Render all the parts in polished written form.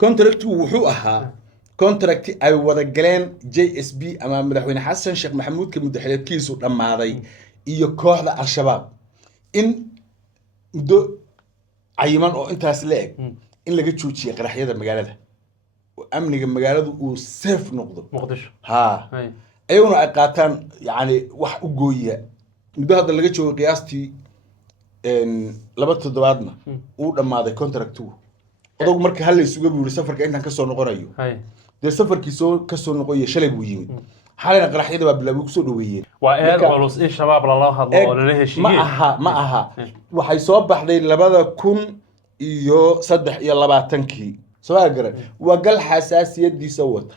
contract wuxuu ahaa contract ay wada galeen JSB ama madaxweyne xasan sheekh maxamuud ka madaxweynkiisu dhamaaday iyo kooxda al-shabaab in muddo cayiman oo intaas la eg in laga joojiyo qaraxyada magaalada oo amniga magaaladu uu safe noqdo muqdisho ha ayaguna ay qaataan yani wax u gooya muddo hadda laga joogo qiyaastii laba toddobaadna uu dhamaaday contractu odagu marka hal la isugu buuri safarka intaan ka soo noqonayo de safarkiisu ka soo noqoyo shalay buu yimid xalina qaraxyada waa bilaabay ku soo dhaweeyeen waa eer culus in shabaab la hadlo oo la heshiiyay ma aha waxay soo baxday 2023 soo garan waa gal xasaasiyadiisa wata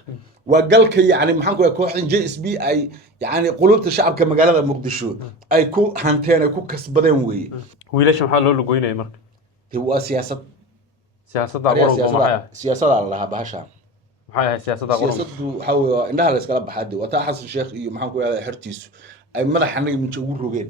waa galka yani maxaan ku kooxdan JSB ay yani qulubta shacabka magaalada Muqdisho ay ku hanteen ay ku kasbadeen weey wiilasha maxaa loo lugoynay marka waa siyaasadda Allah bahasha maxay siyaasadda siyaasaddu waxa weey indhaha la iskala baxaday wata xasan sheekh iyo maxaan ku yiraahdaa xirtiisu ay madaxanaga minta ugu rogeen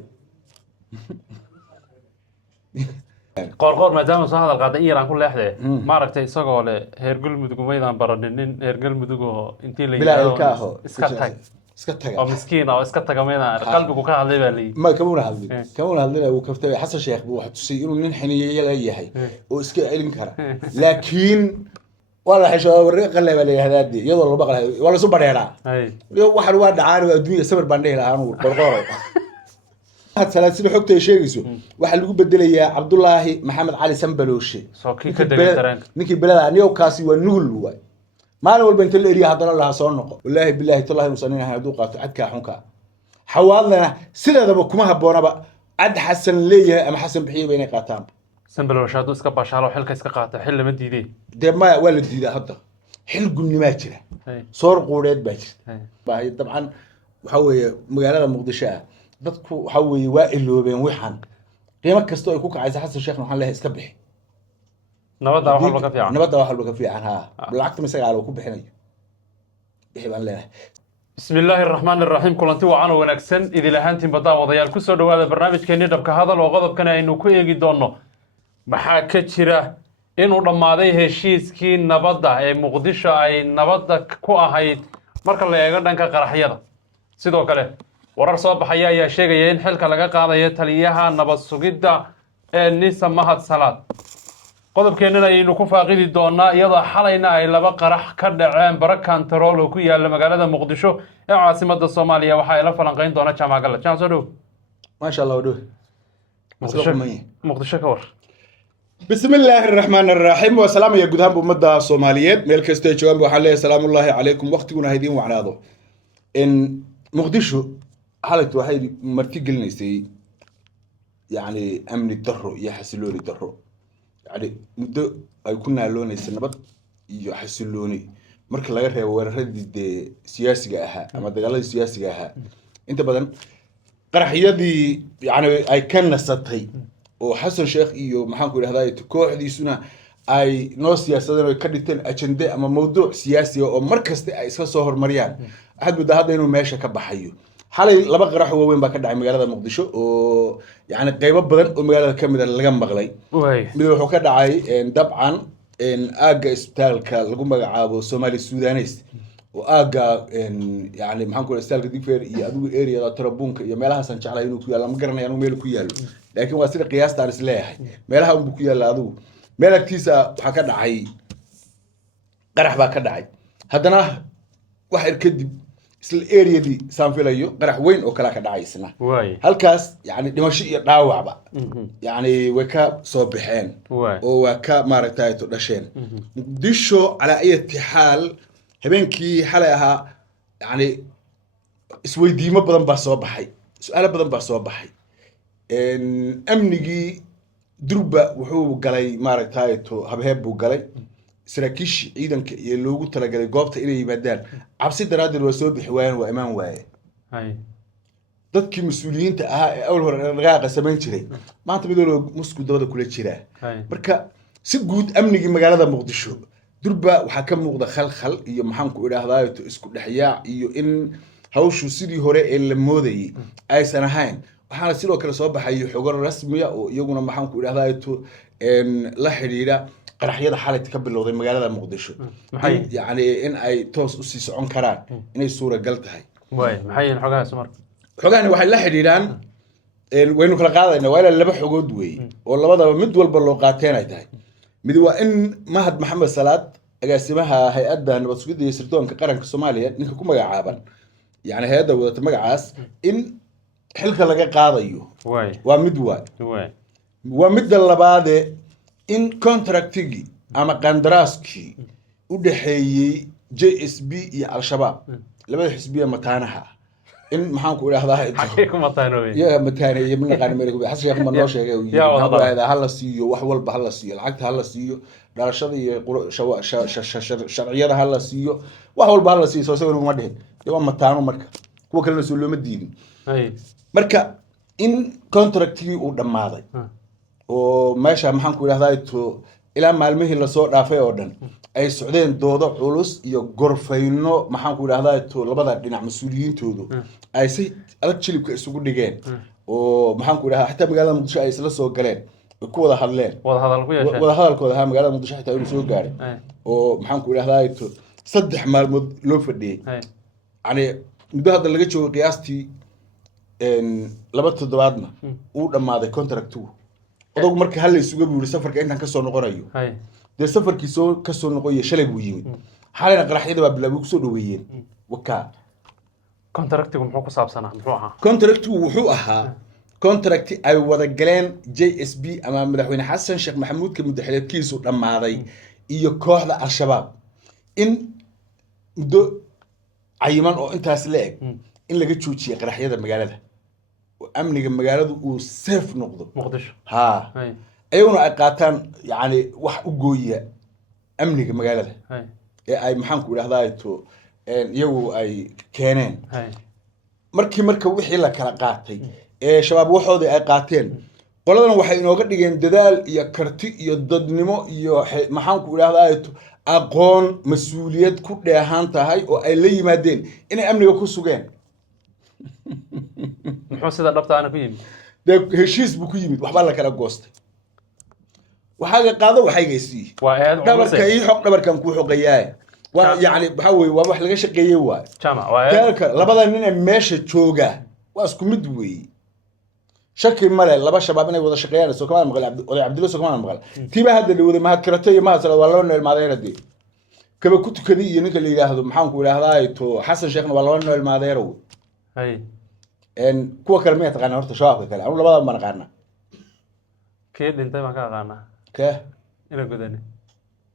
qorqor maadaama soo hadal qaaday Iran ku leexday ma aragtay isagoo leh heer galmudug meedan baranin heer galmudug oo intii la yiraahdo iska tag oo miskiin oo iska taga meedan qalbigu ka hadlay baa leeyahay ma kamuna hadlay uu kaftay xasan sheekh buu wax tusay inuu nin xiniyeeyay yahay oo iska celin kara laakiin wala xisho wariiq qalay leeyahay iyadoo loo baqlay wala soo bareeraa waxa waa dhacaan adduunka sabar baan dhihi anu qorqor ثلاثين حكتة شيء واحد اللي يقول بدل يا عبد الله محمد علي سنبلوشي نكي بلاد عنيو كاسي والنقل هو ما أنا والبنت اللي ريها ضل الله صنق والله بالله تالله مصنعين هيدوقا عدك حنكا حوالنا سنة ذا بكمها بونا بقى عد حسن ليه أم حسن بحيه بين قاتام سنبلوش هادو اسكا باشارو حلك اسكا قاتا حل مدي دي ده ما ولد دي ده هذا حل قلني ما ترى صور قوريت باجر باهي طبعا وحوي مقالة مقدشة dadku waxa weey waa iloobeen waxan qiimo kasto ay ku kacaysa xasan sheekh waxaan leeyahay iska bixi nabada wax walba ka fiican ha lacagta misaga ku bixinayo bixi baan leeyahay bismillaahir rahmaanir rahiim kulanti wacan wanaagsan idil ahaantiin badaa wadayaal ku soo dhawaada barnaamijkeena dhabka hadal oo qodobkan aynu ku eegi doono maxaa ka jira inuu dhamaaday heshiiskii nabadda ee Muqdisho ay nabadda ku ahayd marka la eego dhanka qaraxyada sidoo kale warar soo baxaya ayaa sheegaya in xilka laga qaadayo taliyaha nabad sugidda ee Nisa Mahad Salaad qodobkeenana aynu ku faaqidi doonaa iyadoo xalayna ay laba qarax ka dhaceen barakan tarool oo ku yaala magaalada Muqdisho ee caasimadda Soomaaliya waxa ay la falanqeyn doona Jaamagal Jaanso dhow ma sha Allah dhow Muqdisho ka war bismillaahir rahmaanir rahiim wa salaam ya gudaha ummadda Soomaaliyeed meel kasta ay joogaan waxaan leeyahay salaamullaahi calaykum waqtiguna haydin wacnaado in Muqdisho حالته واحد مرتقل نسي يعني أمن الدرو يحسلوني الدرو يعني مدة يكون لوني السنبات يحسلوني مركل غيرها ورد سياسي جاها أما دجال سياسي جاها أنت بدن قرح يدي يعني أي كان نستطيع وحسن شيخ إيو محمد كل هذا يتكوع دي سنة أي ناس سياسة كردتين أجندة أما موضوع سياسي أو مركز أي صهر مريان أحد بده هذا إنه ماشي كبحيو حالي لبا قرح وين با كدعي magaalada Muqdisho oo yaani qaybo badan oo magaalada kamid ah laga maqlay mid wuxuu ka dhacay dabcan aaga isbitaalka lagu magacaabo Somali Sudanese oo aaga yaani maxaan ku isbitaalka Digfaar iyo adigu area Tarabuunka iyo meelaha san jeclay inuu ku yaalo ma garanayo inuu meel ku yaalo laakiin waa sida qiyaastaan is leeyahay meelaha uu ku yaalo adigu meel agtiisa waxa ka dhacay qarax ba ka dhacay haddana wax kadib isla area di saanfilayo qarax weyn oo kala ka dhacaysna halkaas yaani dhimasho iyo dhaawacba yaani way ka soo bixeen oo waa ka maaragtay to dhasheen Muqdisho ala ayati xaal habeenkii xalay aha yaani isweydiimo badan baa soo baxay su'aalo badan baa soo baxay amnigi durba wuxuu galay maaragtay to habheeb buu galay saraakiish ciidanka iyo loogu talagalay goobta inay yimaadaan cabsi daraadeed waa soo bixi waayeen waa imaan waaye dadkii mas'uuliyiinta ahaa ee awal hore dhaqaaqa sameyn jiray maanta midoo musku dabada kula jira marka si guud amnigi magaalada Muqdisho durba waxa ka muuqda khalkhal iyo maxaan ku idhaahdaa isku dhaxyaa iyo in hawshu sidii hore ee la moodayay aysan ahayn waxaana sidoo kale soo baxay xogo rasmi ah oo iyaguna maxaan ku idhaahdaa la xiriira qaraxyada xalayt ka bilowday magaalada muqdisho maxay yani in ay toos u sii socon karaan inay suuragal tahay way maxay xogahaas marka xogaani waxay la xidhiidhaan waynu kala qaadaynaa waa ilaa laba xogood weeye oo labadaba mid walba loo qaateen ay tahay mid waa in mahad maxamed salaad agaasimaha hay-adda nabad sugidda iyo sirdoonka qaranka soomaaliya ninka ku magacaaban yani hay-adda wadata magacaas in xilka laga qaadayo waa mid waa midda labaade in contractigii ama qandaraaskii u dhexeeyey JSB iyo al-shabaab labada xisbiya mataanaha in maxaan ku idhaahdaa ya mataaneeye min naqaan meel xasan sheekh ma noo sheegay hala siiyo wax walba hala siiyo lacagta hala siiyo dhalashada iyo sharciyada hala siiyo wax walba hala siiyo soo isaga uma dhihin waa mataano marka kuwa kalena soo looma diidin marka in contractigii uu dhammaaday oo meesha maxaan ku idhahdaa to ilaa maalmihii lasoo dhaafay oo dhan ay socdeen doodo culus iyo gorfayno maxaan ku idhahdaa to labada dhinac mas-uuliyiintoodu ay si adag jilibka isugu dhigeen oo maxaan ku idhahdaa xataa magaalada muqdisho ay isla soo galeen ay ku wada hadleen wada hadalkooda ahaa magaalada muqdisho xitaa inuu soo gaaray oo maxaan ku idhahdaa to 3 maalmood loo fadhiyey yani muddo hadda laga joogo qiyaastii 2 toddobaadna uu dhammaaday contractigu odagu marka hal la isuga buuri safarka intaan ka soo noqonayo dee safarkii soo ka soo noqoyo shalay buu yimid xalayna qaraxyada waa bilaabay ku soo dhaweeyeen wakaa contractigu muxuu ku saabsanaa muxuu ahaa contractigu wuxuu ahaa contract ay wada galeen JSB ama madaxweyne xasan sheekh maxamuud ka madaxweynakiisu dhammaaday iyo kooxda al-shabaab in muddo cayiman oo intaas la eg in laga joojiyo qaraxyada magaalada amniga magaaladu uu safe noqdo muqdisho ayaguna ay qaataan yani wax u gooya amniga magaalada ee ay maxaan ku idhahdaa to iyagu ay keeneen marka wixii la kala qaatay ee shabaab waxoodii ay qaateen qoladan waxay inooga dhigeen dadaal iyo karti iyo dadnimo iyo maxaan ku idhahdaa to aqoon mas-uuliyad ku dheehan tahay oo ay la yimaadeen inay amniga ku sugeen muxuu sida dhabtaana ku yimid dee heshiis buu ku yimid waxbaa la kala goostay waxaaga qaado waxaygaysiiye dhabarka ii xoq dhabarkan kuu xoqayaa waa yani maxaa weye waa wax laga shaqeeyey waayo labada nin ee meesha jooga waa isku mid weeye shaki male laba shabaab inay wada shaqeeyaan soo kamaan maqal oday cabdilla soo kamaan maqal tiiba hadda dhawday mahad karato iyo mahad salaad waa laba neel maadeera dee kaba ku tukadii iyo ninka la yidhaahdo maxaan ku idhahdaa to xasan sheekhna waa laba neel maadeera wey kuwa kale miyaa taqaanaa horta shabaabka kale anu labada ma naqaana kii dhintay baan ka aqaanaa ina godani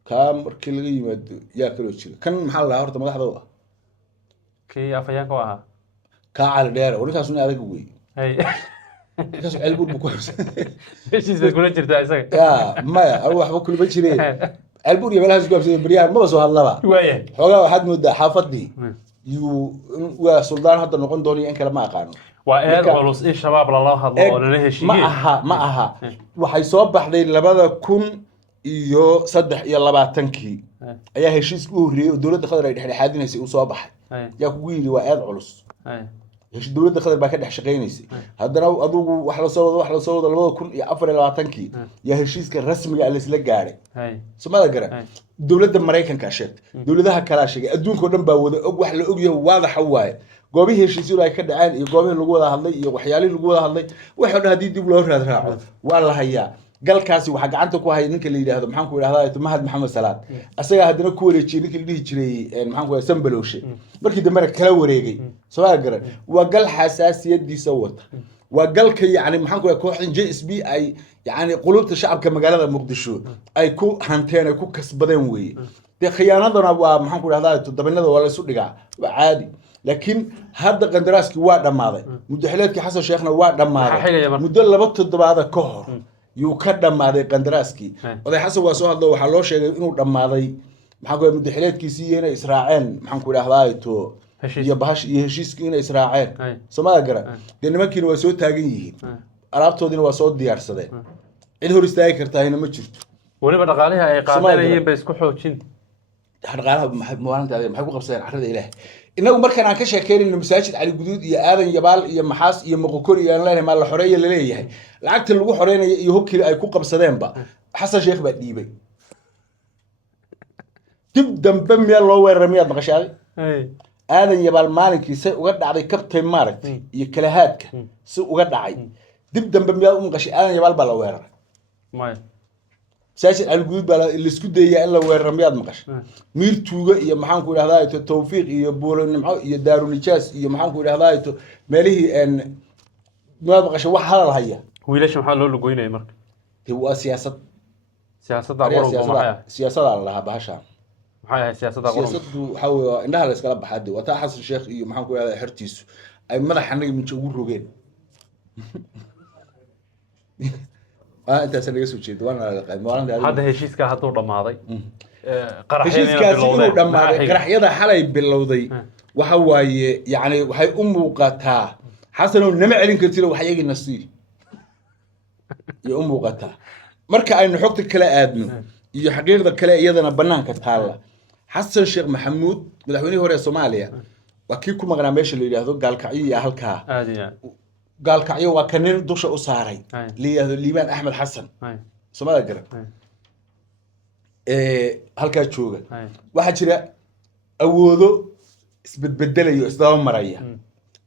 kaa markii laga yimaado yaa kaloo jira kan maxaa la dhahaa horta madaxda u ah kii afhayaanka u ahaa kaa cali dheere oo ninkaas nin adag wey ninkaas ceelbuur buu ku habsan heshiisbay kula jirtaa isaga ya maya anu waxba kulama jireen ceelbuur iyo meelahaas ku habsanya baryahan maba soo hadlaba xoogaa waxaad moodaa xaafadii waa suldaan hadda noqon doonaya in kale ma aqaano waa eed culus in shabaab lala hadlo oo lala heshiiyey ma aha waxay soo baxday 2023 ayaa heshiiska u horreeyay oo dowladda qatar ay dhexdhexaadinaysay uu soo baxay yaa kugu yidhi waa eed culus dowladda qatar baa ka dhex shaqaynaysay haddana adugu wax la soo wado 2024 yaa heshiiska rasmiga ah laisla gaadhay somada gara dowladda maraykanka sheegtay dowladaha kala sheegay adduunka dhan baa wada og wax la og yahay waadax waaye goobihii heshiisyadu ay ka dhaceen iyo goobihii lagu wada hadlay iyo waxyaalihii lagu wada hadlay waxa dhan haddii dib loo raad raaco waa la hayaa galkaasi waxa gacanta ku haya ninka la yiraahdo maxaan ku idhahdaa mahad maxamed salaad asaga haddana ku wareejiyay ninkii la dhihi jiray maxaan ku idhahdaa sambalooshe markii dambe kala wareegay soo garan waa gal xasaasiyadiisa wata waa galka yani maxaan ku idhahdaa kooxdan JSB ay yani qulubta shacabka magaalada muqdisho ay ku hanteen ay ku kasbadeen weeye de khiyaanadana waa maxaan ku idhahdaa toddobaanada waa la isu dhigaa waa caadi laakiin hadda qandaraaskii waa dhammaaday mudaxileedkii xasan sheekhna waa dhammaaday muddo 2 toddobaad ka hor yuu ka dhammaaday qandaraaskii oday xasan waa soo hadlo waxaa loo sheegay inuu dhammaaday maxaan ku idhahdaa mudaxileedkiisii inay israaceen maxaan ku idhahdaa to iyo bahash iyo heshiiskii inay israaceen Soomaaliya gara de nimankiina waa soo taagan yihiin alaabtoodina waa soo diyaarsadeen cid hor istaagi kartaayna ma jirto waliba dhaqaalaha ay qaadanayeen bay isku xoojin dhaqaalaha maalinta maxay ku qabsadeen carrada ilaahay inagu markaan aan ka sheekeynayno masaajid cali guduud iyo aadan yabaal iyo maxaas iyo moqokori iyo aan leenahay ma la xoreeyo la leeyahay lacagta lagu xoreynayo iyo hubkii ay ku qabsadeenba xasan sheekh baa dhiibay تبدأ بمية الله وين رميات مقشاري اي هذا يبال مالك يسوي وقد عضي كابتن مارك يكلهاتك سوق وقد عاي تبدأ بمية مقشي هذا يبال بلا وين ماي ساشي الجود بلا اللي سكده يا إلا وين رميات مقش مير توجا يا محمد كل هذا التوفيق يا بولن محو يا دارونيتشاس يا محمد كل هذا ماليه إن ما بقاش واحد هذا هي ويلاش محل لو لقوينا مرك هو سياسة سياسة قرن معايا سياسة الله بهاشا معايا سياسة قرن سياسة حاول إنها لا يسكلب بحد وتحس الشيخ محمد كل هذا حرتيس أي ماذا حنيجي من شغل روجين أنت سنجلس وشيء وانا هذا هشيس كهاتو دماday heshiiskaasi inuu dhammaaday qaraxyada xalay bilowday waxa waaye yani waxay u muuqataa xasanow nama celin kartida wax iyagina sii iyo u muuqataa marka aynu xogta kala aadno iyo xaqiiqda kale iyadana banaanka taala xasan sheekh maxamuud madaxweynihii hore ee Soomaaliya waa kii ku maqnaa meesha la yiraahdo gaalkacyo iyo halkaa gaalkacyo waa kanin dusha u saaray la yiraahdo Liibaan Axmed Xasan Soomaaliya garab halkaa jooga waxaa jira awoodo isbedbedelayo isdaba maraya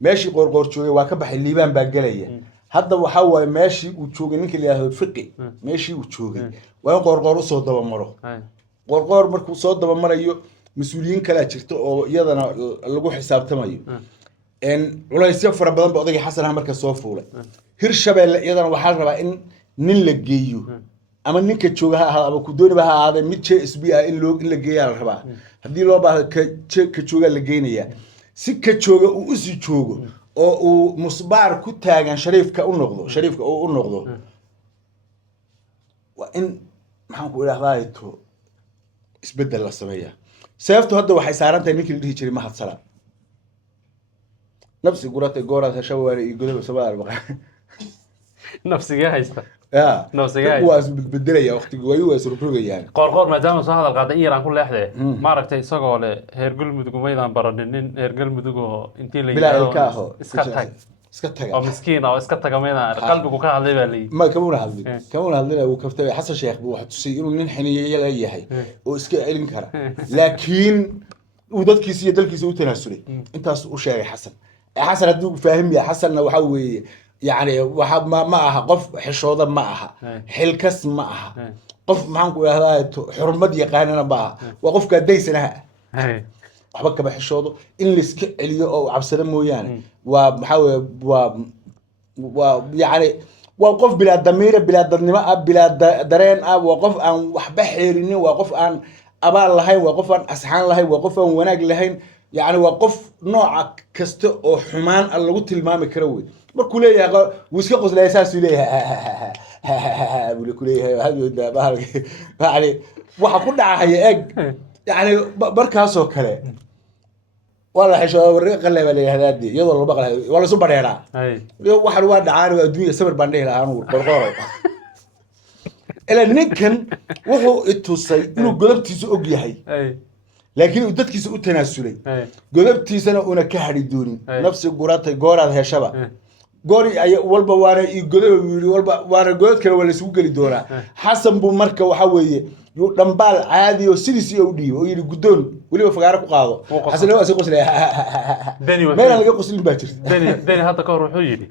meeshii qoorqoor joogay waa ka baxay Liibaan baa galaya hadda waxa waaye meeshii uu joogay ninka la yiraahdo Fiqi meeshii uu joogay waa in qoorqoor u soo daba maro qoorqoor markuu soo daba marayo mas'uuliyiin kala jirto oo iyadana lagu xisaabtamayo culaysyo fara badan ba odayga Xasan marka soo fuulay Hirshabeelle iyadana waxaa la rabaa in nin la geeyo ama ninka jooga ha ahaado ama ku dooniba ha ahaado mid JSB ah in la geeyaa la rabaa haddii loo baahdo ka jooga la geenaya si ka jooga uu u sii joogo oo uu musbaar ku taagan shariifka u noqdo waa in maxaan ku idhaahdaa to isbedel la sameeyaa seeftu hadda waxay saaran tahay ninkii la dhihi jiray Mahad Salaam nafsi gurata goorada shawaari iyo godob Soomaaliya baqa nafsiga haysta nafsiga waa beddelaya waqtiga way waa surprogayaan qorqor maadaama soo hadal qaaday Iran ku leexday ma aragtay isagoo leh heer galmudug meedan baranin heer galmudug oo intii la yiraahdo iska taga oo miskiin oo iska taga meedan qalbigu ka hadlay baa leeyahay ma kamuna hadlay uu kaftay Xasan Sheekh buu wax tusay inuu nin xiniyeeye yahay oo iska celin kara laakiin uu dadkiisa iyo dalkiisa u tanaasulay intaas u sheegay Xasan hadduu fahmi yahay Xasanna waxa weeye يعني واحد ما أها قف حشودة ما أها حلكس ما أها قف معهم كل هذا حرمة يقاننا بها وقف كديس لها وحبك بحشوده إن لسك اللي أو عبد السلام ويانا ومحاول يعني وقف بلا ضمير بلا ضنماء بلا درين وقف أن وحب حيرني وقف أن أبا الله وقف أن أسحان الله وقف أن وناق لهين يعني وقف نوع كست أو حمان الله قلت المام كروي markuu leeyahay wuu iska qoslay asaas uu leeyahay buu ku leeyahay hadu baahalka yani waxa ku dhacay eeg yani barkaas oo kale wala xisho wareeq qalay leeyahay iyadoo loo baqlay wala soo bareera waxa waa dhacaan adduunka sabir baan dheer aan qorqoro ila ninkan wuxuu itusay inuu godobtiisa og yahay laakiin uu dadkiisa u tanaasulay godobtiisana una ka hadhi doonin nafsi guratay gooraad heshaba goori ay walba waana ii godob wiili walba waana godad kale wala isugu gali doonaa Xasan buu marka waxa weeye uu dhambaal caadi oo sidii u dhiibo oo yiri gudoon waliba fagaara ku qaado Xasan waa si qoslay meel laga qoslin baa jirta dani hadda ka hor wuxuu yiri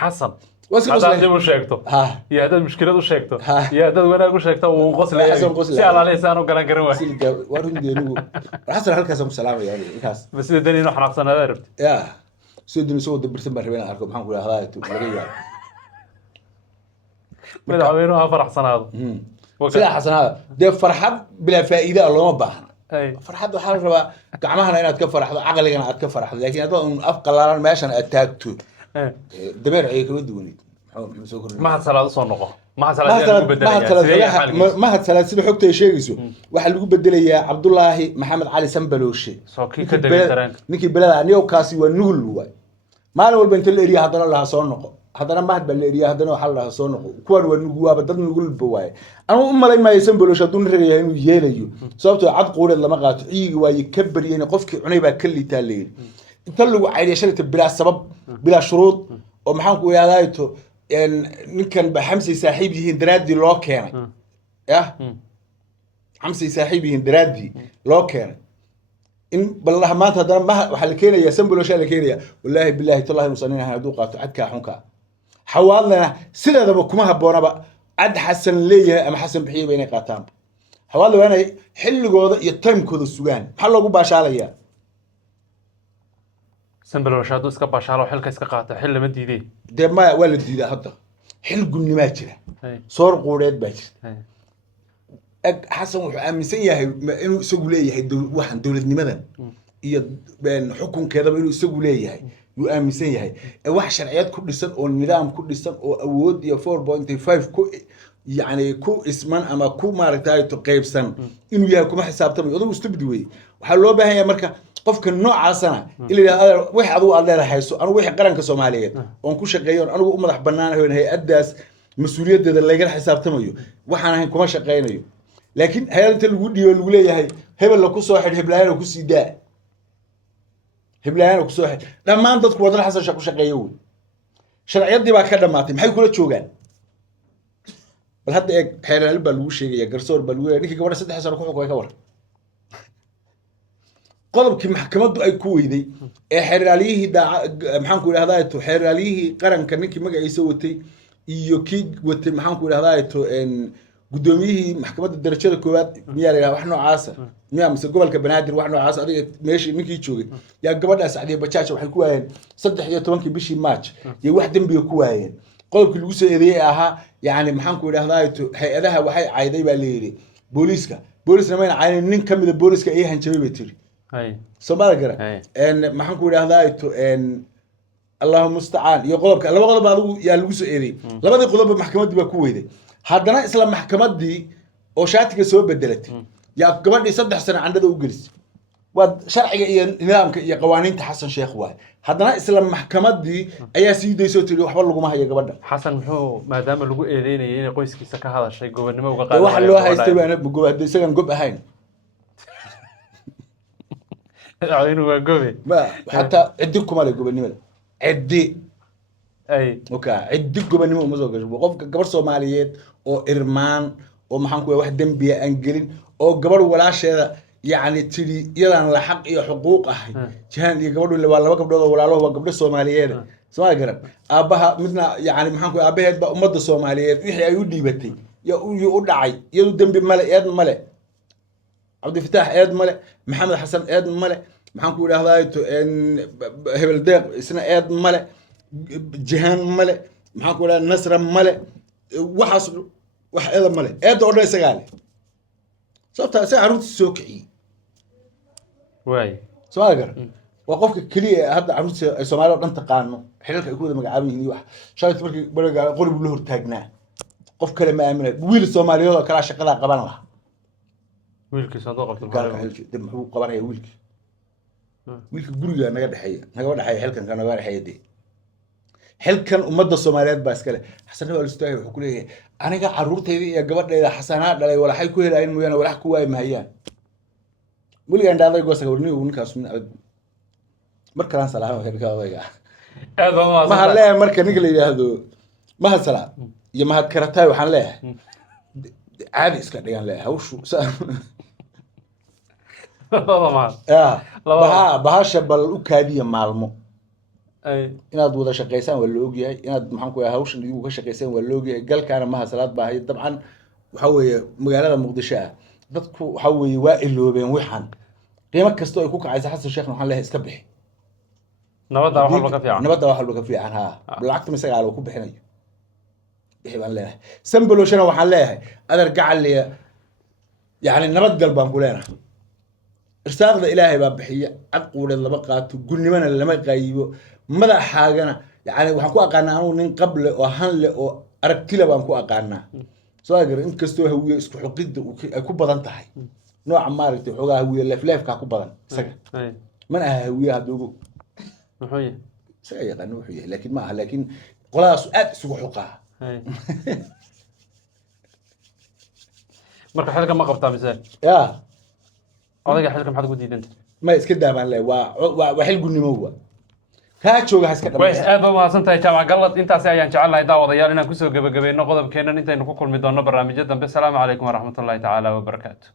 Xasan هذا مو شيكتو يا هذا مشكلة شيكتو يا هذا وأنا أقول شيكتو وقصلي سأل عليه سانو قرن قرن وارون دينو حصل هالكاسم سلام يعني كاس بس الدنيا نحن حصلنا ذربت يا سيدنا سووا دبرتين بربنا عليكم محمد ولا هذا تلاقيه بدأ عمينوها فرح صنادو سلا حسن هذا ده فرحة بلا فائدة الله ما بحنا فرحة وحال ربا كعمها أنا أتكفر فرحة عقلي أنا أتكفر فرحة لكن هذا أفقل لنا ماشان أتاكتو دمر عيك ودوني ما هالسلاد صنقه ما هالسلاد سيد حكته شيء واحد اللي بدل يا عبد الله محمد علي سنبلوشي نكي بلاد نيو كاسي ونقول له ما أنا والبنت الإريا هذا الله صنقه هذا ما هاد بالإريا هذا نوع حلا صنقه كون ونقول بدل نقول بواي أنا لي ما يسنبلوش دون رجع إنه يليو صابته عد قول لما قات عيق ويكبر يعني قفك عنيبه كل تالين تلو عادي شلت بلا سبب بلا شروط ومحنكو يا لايتو يعني نكن بحمسي صاحبي درادي لو كان يا xamsi saaxiibihiin daraadii loo keenay in ballaha maanta haddana waxaa la keenayaa samboloshaa la keenayaa wallaahi bilaahi tallahi musanin ahaan hadduu qaato cadkaa xunkaa xawaadlana sideedaba kuma habboonaba cad xasan leeyahay ama xasan bixiyaba inay qaataan xawaadla waa inay xilligooda iyo timekooda sugaan maxaa loogu baashaalayaa sambolosha hadduu iska baashaalo xilka iska qaato xil lama diideen dee maya waa la diidaa hadda xil gudnimaa jira soor quureed baa jirta xasan wuxuu aaminsan yahay inuu isagu leeyahay waxaan dowladnimadan iyo xukunkeedaba inuu isagu leeyahay yuu aaminsan yahay wax sharciyad ku dhisan oo nidaam ku dhisan oo awood iyo 4.5 ku yani ku isman ama ku maaragtay qaybsan inuu yahay kuma xisaabtamayo odagu stupid weeye waxaa loo baahan yahay marka qofka noocaasana in la yidhahdo wax adigu aad leedahay hayso anigu wixii qaranka Soomaaliyeed oon ku shaqeeyo anigu u madax bannaanahay hay-addaas mas'uuliyaddeeda laga xisaabtamayo waxaan ahayn kuma shaqeynayo laakiin hay'adda lagu dhiyo lagu leeyahay hebel la ku soo xidh heblaayana ku sii daa heblaayana ku soo xidh dhammaan dadku wadada xasan shaqo shaqeeyo wey sharciyadii baa ka dhamaatay maxay kula joogaan bal hadda eeg xeelal baa lagu sheegaya garsoor baa lagu ninkii gabadha 3 sano ku xukumay ka war qodobkii maxkamaddu ay ku weyday ee xeeraaliyihii maxaan ku idhahdaa xeeraaliyihii qaranka ninkii magaciisa watay iyo kii watay maxaan ku idhahdaa gudoomiyihii maxkamadda darajada koowaad miyaa la yiraahdaa wax noocaas miyaa mise gobolka banaadir wax noocaas adiga meeshii ninkii joogay yaa gabadhaas Sacdiye Bajaaja waxay ku waayeen 13 bishii March iyo wax dambiga ku waayeen qodobkii lagu soo eedeeyay ahaa yani maxaan ku idhahdaa hay'adaha waxay cayday baa la yiri booliska ma ayna nin kamid ah booliska ay hanjabay bay tiri Soomaali gara maxaan ku idhahdaa Allahu musta'an iyo qodobka laba qodob adigu yaa lagu soo eedeeyay labadii qodob maxkamaddu baa ku weyday haddana isla maxkamadii oo shaatiga soo bedelatay yaa gabadhii 3 sano candhada u gelisay waa sharciga iyo nidaamka iyo qawaaniinta xasan sheekh waay haddana isla maxkamadii ayaa sii daysoo tiri waxba laguma hayo gabadha xasan muxuu maadaama lagu eedeynayay inay qoyskiisa ka hadashay gobonimo uga qaaday waxa loo haystay baan gobadda isagan gob ahayn inuu waa gobe ma hatta ciddi kuma leh gobonimada ciddi ay ciddi gobonimo uma soo gasho qofka gabar Soomaaliyeed oo irmaan oo maxaan ku wax dambiya aan gelin oo gabar walaasheeda يعني تري يلان لحق يا حقوق أهي جهان يقبلوا اللي ولا بقبلوا ولا له بقبل الصوماليين سواء قرب أبها مثلنا يعني محنكو أبها بقى أمد الصوماليين يحيى يودي بتي يقول عي يودم بملء يد ملء عبد الفتاح يد ملء محمد حسن يد ملء محنكو له هذا إن هبل دق سنة يد ملء جهان ملء محنكو له نصر ملء وحصل وح يد ملء يد أوردي سجالي صوتها سعر السوكي واي سؤال قر وقفك كلية هذا عروس الصومالي وأنت قانو حلك يكون مقعبين يوح شايف بركي برجع قرب له تاجنا قف كلمة آمنة ويل الصومالي هذا كلا شقة قبنا الله ويلك صندوق قال حلك دم هو قبنا يا ويلك ويلك برجع نقدر حياة نقدر حياة حلك كان نقدر حياة دي حلك كان أمد الصوماليات بس كله حسنا هو الاستوى وحكوليه أنا قاعد عرورتي يا جبر إذا حسنات لا ولا حي كله لين ويانا ولا حكوا مهيان ولي عند هذا يقول سكورني ونكاس من مركان سلام هيك هذا ما هلا مركان نقول هذا ما هالسلام يا ما هالكرتاي وحن له عادي اسكت ديان له وشو بها شبل وكادي مالمو أي inaad wada shaqeysaan waa loo ogyahay inaad maxaan ku yahay hawshan igu ka shaqeysaan waa loo ogyahay galkaana ma hasalaad baahay dabcan waxa weeye magaalada Muqdisho dadku waxa weeye waa iloobeen waxan qiimo kasto ay ku kacaysa xasan sheekh waxaan leeyahay iska bixi nabada wax walba ka fiican nabada wax walba ka fiican ha lacagta misaga aan ku bixinayo bixi baan leeyahay samboloshana waxaan leeyahay adar gacal yani nabad gal baan ku leenahay irsaaqda ilaahay baa bixiya aqoonad laba qaato gulnimana lama qaybo madaxaagana yani waxaan ku aqaanaa anuu nin qable oo hanle oo aragtila baan ku aqaanaa soo agar in kastoo hawiye isku xuqidda ay ku badan tahay nooca maaragtay xogaa hawiye leefleefka ku badan isaga man aha hawiye hadduu wuxuu yahay isaga yaqaan wuxuu yahay laakiin ma aha laakiin qoladaas aad isugu xuqaa marka xilka ma qabtaa mise yaa odayga xilka maxaad ugu diidanta ma iska daabaan leh waa xil gudnimo kaa jooga iska way aad u mahadsantahay jaamac gallad intaasi ayaan jecelahay daawadayaal inaan kusoo gabagabeeyno qodobkeenan intaynu ku kulmi doonno barnaamijyo dambe salaamu calaykum waraxmatullaahi tacaala wabarakaatu